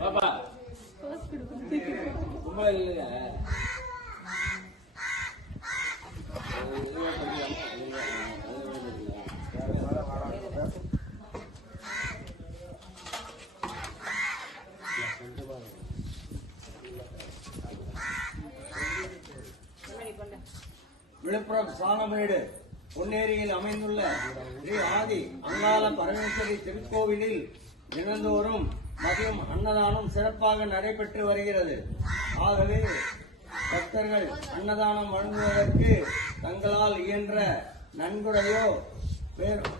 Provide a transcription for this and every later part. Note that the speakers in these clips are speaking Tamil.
பாப்பா ரொம்ப இல்லையா விழுப்புரம் சாணமேடு பொன்னேரியில் அமைந்துள்ள ஸ்ரீ ஆதி அங்காள பரமேஸ்வரி திருக்கோவிலில் தினந்தோறும் மதியம் அன்னதானம் சிறப்பாக நடைபெற்று வருகிறது. ஆகவே பக்தர்கள் அன்னதானம் வழங்குவதற்கு தங்களால் இயன்ற நன்கொடையோ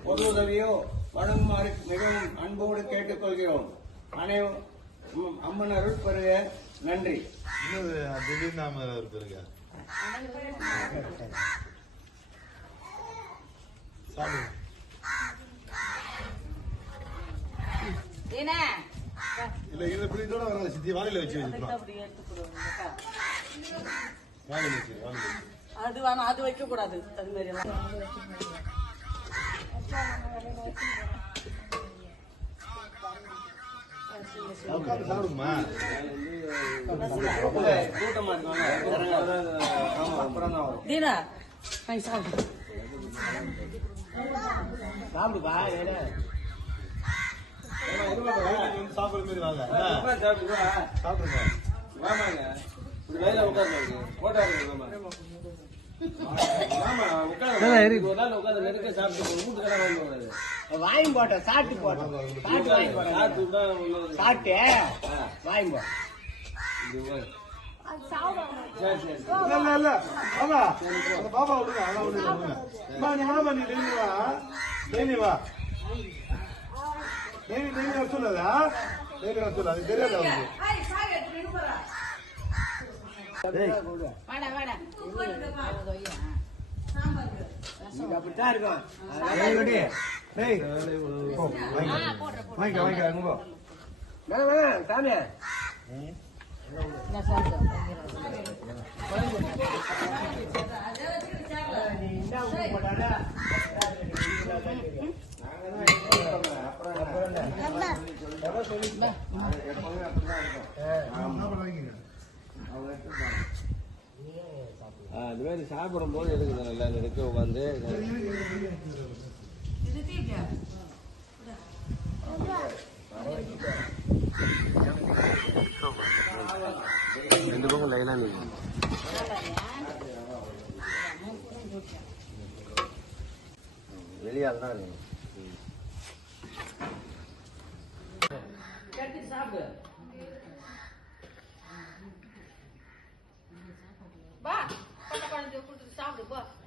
பொருளுதவியோ வழங்குமாறு மிகவும் அன்போடு கேட்டுக்கொள்கிறோம். அனைவரும் அம்மன் அருள் பெறுக. நன்றி. இல்ல இது பிடித்தோட வர சித்தி வாளில வச்சு அது வேணாம், அது வைக்க கூடாது. அது மாதிரி சாப்பிடுமா கூட்டமா தீனா சாப்பிடு சாப்பிடுப்பா சாப்பிடுற மாதிரி வாங்க சாப்பிடுங்க வாமாங்க வேலை உட்காந்து போட்டா இருக்கு வாயும் போட்டோம் சாப்பிட்டு போட்டோம் சாப்பிட்டு வாயும் போட்டோம் பாபா விடுங்க நீ வாமா நீ டெய்லி வா டெய்லி வர சொல்லாதா டெய்லி வர சொல்லாது தெரியாது அவனுக்கு அப்படித்தான் இருக்கும். சாமி அது மாதிரி சாப்பிடும் போது இருக்குது நல்லா எடுக்க உட்காந்து ரெண்டு பக்கம் லைனா நீங்க வெளியே அதுதான் இருக்கு. சாப்பிடு சாப்பிடு